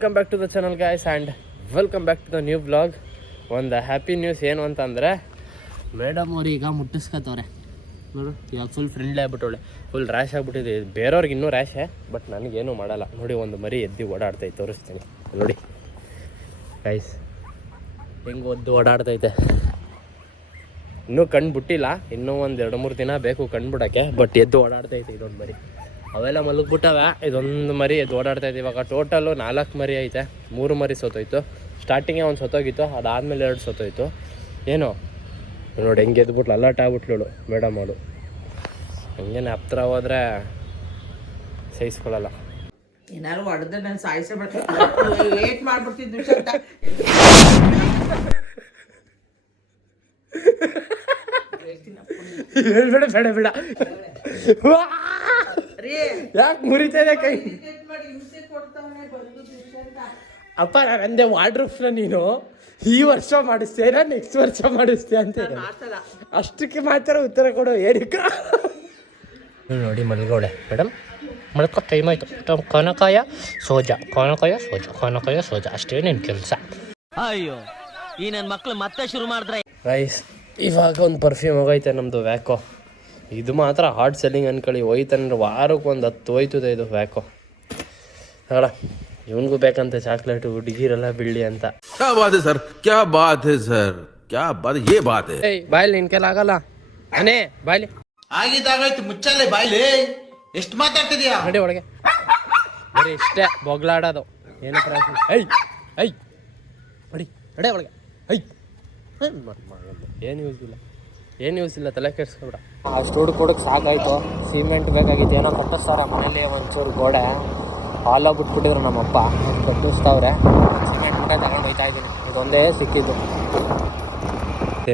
Welcome back to the channel guys and welcome back to the new blog. ಒಂದು happy news ಏನು ಅಂತಂದರೆ madam ಅವ್ರು ಈಗ ಮುಟ್ಟಿಸ್ಕೊತವ್ರೆ ನೋಡು. ಇವಾಗ ಫುಲ್ ಫ್ರೆಂಡ್ಲಿ ಆಗ್ಬಿಟ್ಟವಳೆ, ಫುಲ್ ರ್ಯಾಶ್ ಆಗಿಬಿಟ್ಟಿದೆ. ಬೇರೆಯವ್ರಿಗೆ ಇನ್ನೂ ರ್ಯಾಶೇ, ಬಟ್ ನನಗೇನು ಮಾಡಲ್ಲ. ನೋಡಿ ಒಂದು ಮರಿ ಎದ್ದು ಓಡಾಡ್ತೈತೆ, ತೋರಿಸ್ತೀನಿ ನೋಡಿ ಗೈಸ್ ಹೆಂಗೆ ಒದ್ದು ಓಡಾಡ್ತೈತೆ. ಇನ್ನೂ ಕಣ್ಣು ಬಿಟ್ಟಿಲ್ಲ, ಇನ್ನೂ ಒಂದು 2-3 ದಿನ ಬೇಕು ಕಣ್ಣು ಬಿಡೋಕ್ಕೆ, ಬಟ್ ಎದ್ದು ಓಡಾಡ್ತೈತೆ ಇದೊಂದು ಮರಿ. ಅವೆಲ್ಲ ಮಲಗ್ಬಿಟ್ಟವೆ, ಇದೊಂದು ಮರಿ ಎದ್ದು ಓಡಾಡ್ತೈತೆ. ಇವಾಗ ಟೋಟಲು 4 ಮರಿ ಐತೆ. 3 ಮರಿ ಸೋತೋಯ್ತು. ಸ್ಟಾರ್ಟಿಂಗೇ ಒಂದು ಸೋತೋಗಿತ್ತು, ಅದಾದಮೇಲೆ 2 ಸೋತೋಯ್ತು. ಏನೋ ನೋಡಿ ಹೆಂಗೆ ಎದ್ಬಿಟ್ಲು, ಅಲರ್ಟ್ ಆಗ್ಬಿಟ್ಲು ಮೇಡಮ್ ಅವಳು. ಹಂಗೇನೆ ಹತ್ರ ಹೋದರೆ ಸಹಿಸ್ಕೊಳ್ಳಲ್ಲ. ಏನಾರು ಹೊಡೆದ್ರೆ ನಾನು ಸಾಯಿಸೇ ವೇಟ್ ಮಾಡ್ಬಿಡ್ತಿದ್ದು ಬೇಡ ಬೇಡ ಬೇಡ, ಯಾಕೆ ಮುರಿತದೆ ಕೈ? ಅಪ್ಪ ನಾನು ಅಂದೆ ವಾರ್ಡ್ರೂಫ್ನ ನೀನು ಈ ವರ್ಷ ಮಾಡಿಸ್ತೇನ ನೆಕ್ಸ್ಟ್ ವರ್ಷ ಮಾಡಿಸ್ತೇ ಅಂತ ಅಷ್ಟಕ್ಕೆ ಮಾತ್ರ ಉತ್ತರ ಕೊಡು. ಏನಕ್ಕ ನೋಡಿ ಮಲ್ಗೋಳೆ ಮೇಡಮ್, ಮಲ್ಕೊ ಟೈಮ್ ಆಯಿತು. ಕನಕಾಯ ಸೋಜಾ, ಕನಕಾಯ ಸೋಜಾ, ಕನಕಾಯ ಸೋಜಾ, ಅಷ್ಟೇ ನಿನ್ನ ಕೆಲಸ. ಅಯ್ಯೋ ಈ ನನ್ನ ಮಕ್ಳು ಮತ್ತೆ ಶುರು ಮಾಡಿದ್ರೆ ರೈಸ್. ಇವಾಗ ಒಂದು ಪರ್ಫ್ಯೂಮ್ ಹೋಗೈತೆ ನಮ್ಮದು ವ್ಯಾಕೋ. ಇದು ಮಾತ್ರ ಹಾಟ್ ಸೆಲ್ಲಿಂಗ್ ಅನ್ಕೊಳ್ಳಿ. ಹೋಯ್ತಂದ್ರೆ ವಾರಕ್ಕೆ ಒಂದು 10 ಹೋಯ್ತದೆ ಇದು ವ್ಯಾಕೋ. ಅಲ್ಲ ಇವನಿಗೂ ಬೇಕಂತೆ ಚಾಕ್ಲೇಟು, ಹುಡುಗಿರೆಲ್ಲ ಬೀಳಿ ಅಂತ. ಏಯ್ ಬಾಯ್ಲಿ ನಿನ್ ಕೆಲ ಆಗಲ್ಲ. ಅನೇ ಬಾಯ್ಲಿ ಆಗಿದ್ದಾಗಾಯ್ತು, ಮುಚ್ಚಲ್ಲೇ ಬಾಯ್ಲಿ. ಎಷ್ಟು ಮಾತಾಡ್ತಿದ್ಯಾ? ನಡಿ ಒಳಗೆ. ಬರೀ ಇಷ್ಟೇ ಬೊಗ್ಲಾಡೋದು, ಏನು ಪ್ರಾಬ್ಲಮ್. ಐ ಐ ನಡಿ ನಡೆ ಒಳಗೆ. ಐ ಏನು ಯೂಸ್ ಇಲ್ಲ, ಏನು ಯೂಸ್ ಇಲ್ಲ, ತಲೆ ಕೆಡ್ಸ್ಕೊಬಿಡ. ಅಷ್ಟು ಹುಡುಕೊಡಕ್ಕೆ ಸಾಕಾಯ್ತು. ಸಿಮೆಂಟ್ ಬೇಕಾಗಿತ್ತು, ಏನೋ ಕಟ್ಟಿಸ್ತಾವ್ರೆ ಮನೇಲಿ ಒಂಚೂರು ಗೋಡೆ ಹಾಲ ಬಿಟ್ಬಿಟ್ಟಿದ್ರು ನಮ್ಮಪ್ಪ, ಕಟ್ಟಿಸ್ತಾವ್ರೆ. ಸಿಮೆಂಟ್ ಬಿಟ್ಟೆ ತಗೊಂಡು ಹೋಯ್ತಾ ಇದ್ದೀನಿ. ಇದೊಂದೇ ಸಿಕ್ಕಿದ್ದು,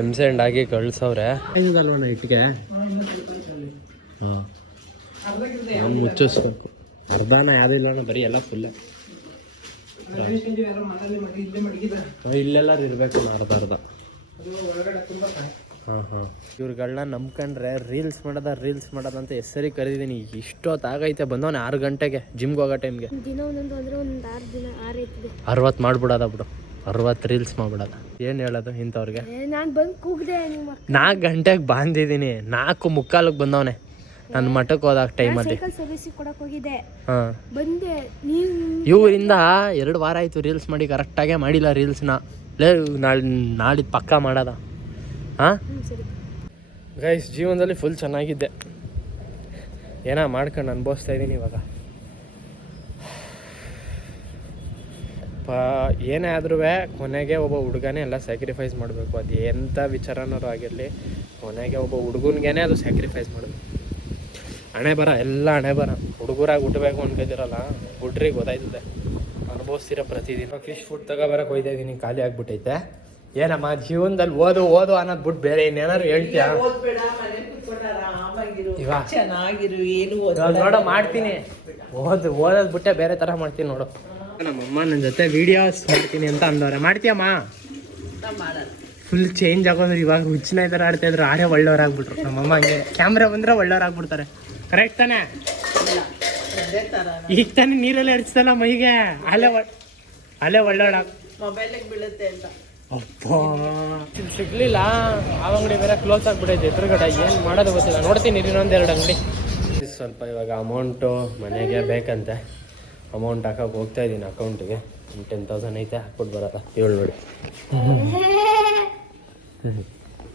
ಎಮ್ಸೆಂಡ್ ಆಗಿ ಕಳ್ಸವ್ರೆ. ಇದಲ್ವಣ್ಣ ಇಟ್ಟಿಗೆ? ಹಾಂ ಮುಚ್ಚಿಸ್ಬೇಕು. ಅರ್ಧನ ಯಾವುದೂ ಇಲ್ಲಣ್ಣ, ಬರೀ ಎಲ್ಲ ಫುಲ್ಲ. ಇಲ್ಲೆಲ್ಲರೂ ಇರಬೇಕು ಅರ್ಧ. ಹಾಂ ಹಾಂ ಇವ್ರುಗಳನ್ನ ನಂಬ್ಕೊಂಡ್ರೆ ರೀಲ್ಸ್ ಮಾಡೋದಂತ ಹೆಸರಿಗೆ ಕರೀದೀನಿ. ಇಷ್ಟೊತ್ತಾಗೈತೆ. ಬಂದವನೇ 6 ಗಂಟೆಗೆ ಜಿಮ್ಗೆ ಹೋಗೋ ಟೈಮ್ಗೆ. 60 ಮಾಡ್ಬಿಡೋದ ಬಿಡು, 60 ರೀಲ್ಸ್ ಮಾಡ್ಬಿಡೋದ. ಏನು ಹೇಳೋದು ಇಂಥವ್ರಿಗೆ? 4 ಗಂಟೆಗೆ ಬಂದಿದ್ದೀನಿ, 4:45 ಬಂದವನೇ. ನನ್ನ ಮಠಕ್ಕೆ ಹೋದಾಗ ಟೈಮಲ್ಲಿ ಹಾಂ ಇವರಿಂದ 2 ವಾರ ಆಯಿತು ರೀಲ್ಸ್ ಮಾಡಿ. ಕರೆಕ್ಟಾಗೇ ಮಾಡಿಲ್ಲ ರೀಲ್ಸ್ನ. ನಾಳಿದ್ದು ಪಕ್ಕ ಮಾಡೋದ. ಹಾಂ ಗೈಸ್, ಜೀವನದಲ್ಲಿ ಫುಲ್ ಚೆನ್ನಾಗಿದ್ದೆ, ಏನೋ ಮಾಡ್ಕೊಂಡು ಅನುಭವಿಸ್ತಾ ಇದ್ದೀನಿ ಇವಾಗ. ಏನೇ ಆದ್ರೂ ಕೊನೆಗೆ ಒಬ್ಬ ಹುಡುಗನೇ ಎಲ್ಲ ಸ್ಯಾಕ್ರಿಫೈಸ್ ಮಾಡಬೇಕು. ಅದು ಎಂಥ ವಿಚಾರನಾರು ಆಗಿರಲಿ, ಕೊನೆಗೆ ಒಬ್ಬ ಹುಡುಗನಿಗೇನೆ ಅದು ಸ್ಯಾಕ್ರಿಫೈಸ್ ಮಾಡಬೇಕು. ಹಣೆ ಬರ ಎಲ್ಲ ಹಣೆ ಬರ. ಹುಡುಗರಾಗಿ ಹುಟ್ಟಬೇಕು ಅನ್ಕೋದಿರಲ್ಲ, ಹುಡ್ರಿಗೆ ಗೊತ್ತಾಯ್ತದೆ. ಅನುಭವಿಸ್ತಿರೋ ಪ್ರತಿದಿನ. ಫಿಶ್ ಫುಡ್ ತಗೋಬರಕ್ಕೆ ಹೋಯ್ತಾ ಇದ್ದೀನಿ, ಖಾಲಿ ಆಗ್ಬಿಟ್ಟೈತೆ. ಏನಮ್ಮ ಜೀವನದಲ್ಲಿ ಓದು ಅನ್ನೋದು ಬಿಟ್ಟು ಬೇರೆ ಇನ್ನೇನಾರು ಹೇಳ್ತೀಯಾ? ಚೆನ್ನಾಗಿರು, ಏನು ನೋಡೋ ಮಾಡ್ತೀನಿ. ಓದೋದು ಬಿಟ್ಟೆ ಬೇರೆ ಥರ ಮಾಡ್ತೀನಿ ನೋಡು. ನಮ್ಮಮ್ಮ ನನ್ನ ಜೊತೆ ವೀಡಿಯೋಸ್ ಮಾಡ್ತೀನಿ ಅಂತ ಅಂದವ್ರೆ. ಮಾಡ್ತೀಯಮ್ಮ? ಫುಲ್ ಚೇಂಜ್ ಆಗೋದ್ರೆ ಇವಾಗ ಹುಚ್ಚಿನ ಥರ ಆಡ್ತಾ ಇದ್ರು, ಆರೇ ಒಳ್ಳೆಯವ್ರಾಗ್ಬಿಟ್ರು ನಮ್ಮಮ್ಮ. ಹಂಗೆ ಕ್ಯಾಮ್ರಾ ಬಂದರೆ ಒಳ್ಳೆಯವ್ರಾಗ್ಬಿಡ್ತಾರೆ. ಕರೆಕ್ಟ್ ತಾನೆ? ಈಗ ತಾನೇ ನೀರಲ್ಲಿ ಅಡಿಸ್ತಲ್ಲ ಮೈಗೆ, ಅಲ್ಲೇ ಒಳ್ಳೆಯವ್ರಾಗ ಮೊಬೈಲಿಗೆ ಬೀಳುತ್ತೆ ಅಂತ. ಅಪ್ಪ ಸಿಗ್ಲಿಲ್ಲ. ಆ ಅಂಗಡಿ ಬೇರೆ ಕ್ಲೋಸ್ ಆಗಿಬಿಟ್ಟೈತೆ ಎದುರುಗಡೆ. ಏನು ಮಾಡೋದು ಗೊತ್ತಿಲ್ಲ. ನೋಡ್ತೀನಿ ಇನ್ನೊಂದೆರಡು ಅಂಗಡಿ. ಸ್ವಲ್ಪ ಇವಾಗ ಅಮೌಂಟು ಮನೆಗೆ ಬೇಕಂತೆ. ಅಮೌಂಟ್ ಹಾಕೋಕೆ ಹೋಗ್ತಾ ಇದ್ದೀನಿ ಅಕೌಂಟಿಗೆ. 10,000 ಐತೆ, ಹಾಕ್ಬಿಟ್ಟು ಬರೋದ. ಹೇಳಿ ನೋಡಿ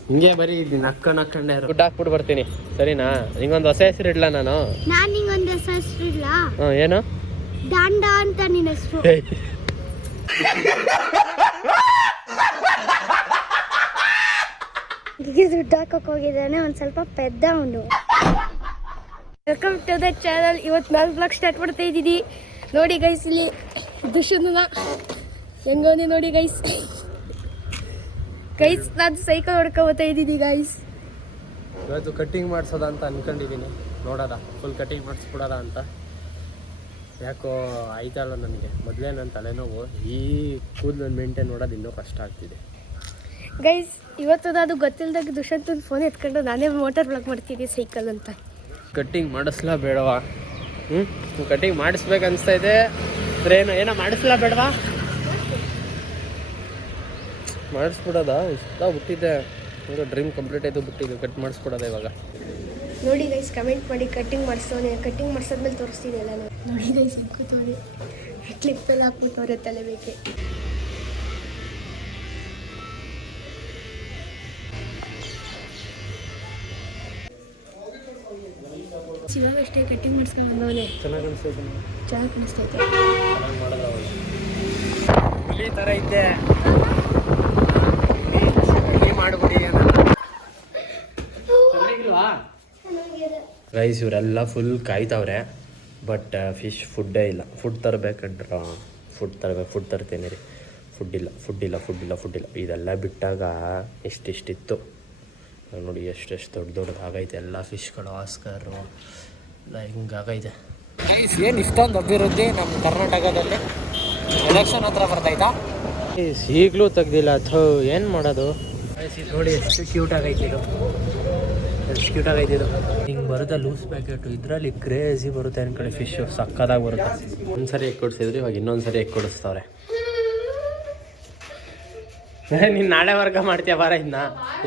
ಹಿಂಗೆ ಬರೀ ನಕ್ಕೊಂಡೆ ದುಡ್ಡು ಹಾಕ್ಬಿಟ್ಟು ಬರ್ತೀನಿ. ಸರಿನಾ? ನಿಂಗೊಂದು ಹೊಸ ಹೆಸರು ಇಡ್ಲಾ ನಾನು? ನಿಂಗೊಂದು ಹೊಸ ಹೆಸರು ಇಡ್ಲಾ? ಏನು? ದಾಂಡ ಅಂತ ನಿನ್ನ ಹೆಸರು. ದುಡ್ಡು ಹಾಕಕ್ಕೆ ಹೋಗಿದ್ದಾನೆ, ಒಂದು ಸ್ವಲ್ಪ ಪೆದ್ದ ಅವನು. Welcome to the channel. ಇವತ್ತು 4 ಬ್ಲಾಗ್ ಸ್ಟಾರ್ಟ್ ಮಾಡ್ತಾ ಇದ್ದೀನಿ. ನೋಡಿ ಗೈಸ್, ಇಲ್ಲಿ ದುಷ್ಯಂತನ ಹೆಂಗವನೇ ನೋಡಿ ಗೈಸ್. ನಾನು ಸೈಕಲ್ ಹೊಡ್ಕೊಬೋತಾ ಇದ್ದೀನಿ ಗೈಸ್. ಇವತ್ತು ಕಟ್ಟಿಂಗ್ ಮಾಡಿಸೋದ ಅಂತ ಅನ್ಕೊಂಡಿದ್ದೀನಿ. ನೋಡೋದ ಫುಲ್ ಕಟ್ಟಿಂಗ್ ಮಾಡಿಸ್ಬಿಡೋದ ಅಂತ. ಯಾಕೋ ಆಯ್ತಲ್ಲ ನನಗೆ. ಮೊದಲೇ ನನ್ನ ತಲೆನೋವು, ಈ ಕೂದಲು ಮೇಂಟೈನ್ ಮಾಡೋದು ಇನ್ನೂ ಕಷ್ಟ ಆಗ್ತಿದೆ ಗೈಸ್. ಇವತ್ತು ನಾನು ಗೊತ್ತಿಲ್ಲದಾಗ ದುಷ್ಯಂತನ ಫೋನ್ ಎತ್ಕೊಂಡು ನಾನೇ ಮೋಟರ್ ಬ್ಲಾಗ್ ಮಾಡ್ತೀನಿ ಸೈಕಲ್ ಅಂತ. ಕಟ್ಟಿಂಗ್ ಮಾಡಿಸ್ಲಾ ಬೇಡವಾ? ಕಟ್ಟಿಂಗ್ ಮಾಡಿಸ್ಬೇಕು ಅನಿಸ್ತಾ ಇದೆ. ಏನೋ ಮಾಡಿಸ್ಲಾ ಬೇಡವಾ? ಮಾಡಿಸ್ಬಿಡೋದಾ? ಇಷ್ಟ ಬಿಟ್ಟಿದ್ದೆ, ಈಗ ಡ್ರೀಮ್ ಕಂಪ್ಲೀಟ್ ಆಯಿತು, ಬಿಟ್ಟಿದ್ದು ಕಟ್ ಮಾಡಿಸ್ಬಿಡೋದ ಇವಾಗ. ನೋಡಿ ಗೈಸ್, ಕಮೆಂಟ್ ಮಾಡಿ. ಕಟ್ಟಿಂಗ್ ಮಾಡಿಸ್ತವನೆ, ಕಟ್ಟಿಂಗ್ ಮಾಡಿಸೋದ್ಮೇಲೆ ತೋರಿಸ್ತೀನಿ ಎಲ್ಲ. ನೋಡಿ ಗೈಸ್, ಕೂತವ್ರೆ, ಕ್ಲಿಪ್ಪೆಲ್ಲ ಹಾಕ್ಬಿಟ್ಟವ್ರೆ ತಲೆ ಬೇಕೆ. ಇವಾಗ ಅಷ್ಟೇ ಕಟ್ಟಿಂಗ್ ಮಾಡಿಸ್ಕೊಂಡು ಬಂದವನೆ. ಚೆನ್ನಾಗಿ ಅನಿಸ್ತೈತೆ, ಚೆನ್ನಾಗಿ ಕಾಣಿಸ್ತೈತೆ. ಚೆನ್ನಾಗಿ ಮಾಡೋದ ಅವಳು. ಹುಲಿ ಥರ ಇದ್ದೆ, ಹುಲಿ ಮಾಡಿಬಿಡಿ ಚೆನ್ನಾಗಿಲ್ವಾ ಗೈಸ್? ಇವರೆಲ್ಲ ಫುಲ್ ಕಾಯ್ತವ್ರೆ, ಬಟ್ ಫಿಶ್ ಫುಡ್ಡೇ ಇಲ್ಲ. ಫುಡ್ ತರಬೇಕಂಡ್ರ, ಫುಡ್ ತರ್ತೀನಿ ರೀ. ಫುಡ್ ಇಲ್ಲ. ಇದೆಲ್ಲ ಬಿಟ್ಟಾಗ ಇಷ್ಟಿತ್ತು ನೋಡಿ, ಎಷ್ಟೆಷ್ಟು ದೊಡ್ಡದಾಗೈತೆ ಎಲ್ಲ ಫಿಶ್ಗಳು. ಆಸ್ಕರು ಎಲ್ಲ ಹಿಂಗಾಗೈತೆ ಗೈಸ್. ಏನು ಇಷ್ಟೊಂದು ಅಭಿವೃದ್ಧಿ ನಮ್ಮ ಕರ್ನಾಟಕದಲ್ಲಿ? ಎಲೆಕ್ಷನ್ ಹತ್ರ ಬರ್ತಾಯ್ತಾ? ಈಗಲೂ ತೆಗ್ದಿಲ್ಲ. ಅಥೋ ಏನು ಮಾಡೋದು? ನೋಡಿ ಎಷ್ಟು ಕ್ಯೂಟ್ ಆಗೈತೆ ಇದು, ಹಿಂಗೆ ಬರುತ್ತೆ ಲೂಸ್ ಪ್ಯಾಕೆಟು. ಇದರಲ್ಲಿ ಕ್ರೇಜಿ ಬರುತ್ತೆ ಅನ್ಕೊಳ್ಳಿ, ಫಿಶ್ಶು ಸಕ್ಕದಾಗಿ ಬರುತ್ತೆ. ಒಂದ್ಸರಿ ಎಗ್ ಕೊಡಿಸಿದ್ರು, ಇವಾಗ ಇನ್ನೊಂದ್ಸರಿ ಎಗ್ ಕೊಡಿಸ್ತಾವ್ರೆ. ನೀನು ನಾಳೆ ವರ್ಗ ಮಾಡ್ತೀಯ ಬಾರ,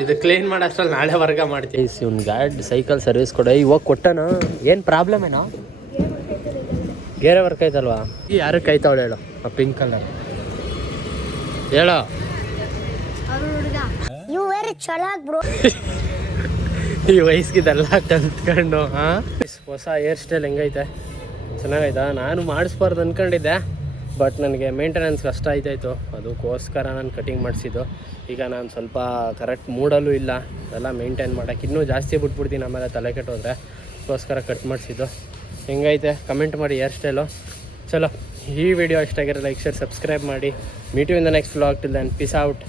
ಇದು ಕ್ಲೀನ್ ಮಾಡೋಷ್ಟ್ರಲ್ಲಿ ನಾಳೆ ವರ್ಗ ಮಾಡ್ತೀಯ. ಇವ್ನು ಗಾಡಿ ಸೈಕಲ್ ಸರ್ವಿಸ್ ಕೊಡ ಇವಾಗ ಕೊಟ್ಟನ. ಏನು ಪ್ರಾಬ್ಲಮ್ ಏನೋ? ಗೇರೆ ವರ್ಕ್ ಐತಲ್ವಾ? ಈ ಯಾರು ಕಾಯ್ತಾವಳೆ ಹೇಳು? ಆ ಪಿಂಕ್ ಕಲರ್ ಹೇಳೋ. ಈ ವಯಸ್ಸಿದೆಲ್ಲ ಕಲ್ತ್ಕೊಂಡು ಹೊಸ ಹೇರ್ ಸ್ಟೈಲ್ ಹೆಂಗೈತೆ? ಚೆನ್ನಾಗೈತಾ? ನಾನು ಮಾಡಿಸ್ಬಾರ್ದು ಅಂದ್ಕೊಂಡಿದ್ದೆ, ಬಟ್ ನನಗೆ ಮೇಂಟೆನೆನ್ಸ್ ಕಷ್ಟ ಆಯ್ತಾಯಿತು, ಅದಕ್ಕೋಸ್ಕರ ನಾನು ಕಟಿಂಗ್ ಮಾಡಿಸಿದ್ದು. ಈಗ ನಾನು ಸ್ವಲ್ಪ ಕರೆಕ್ಟ್ ಮೂಡಲ್ಲೂ ಇಲ್ಲ, ಎಲ್ಲ ಮೇಂಟೈನ್ ಮಾಡೋಕ್ಕೆ ಇನ್ನೂ ಜಾಸ್ತಿ ಬಿಟ್ಬಿಡ್ತೀನಿ, ಆಮೇಲೆ ತಲೆ ಕೆಟ್ಟೋದ್ರೆ. ಅದಕ್ಕೋಸ್ಕರ ಕಟ್ ಮಾಡಿಸಿದ್ದು. ಹೆಂಗೈತೆ ಕಮೆಂಟ್ ಮಾಡಿ ಹೇರ್ ಸ್ಟೈಲು. ಚಲೋ, ಈ ವಿಡಿಯೋ ಇಷ್ಟ ಆಗಿರೋ ಲೈಕ್, ಶೇರ್, ಸಬ್ಸ್ಕ್ರೈಬ್ ಮಾಡಿ. Meet you in the next vlog. Till then, peace out.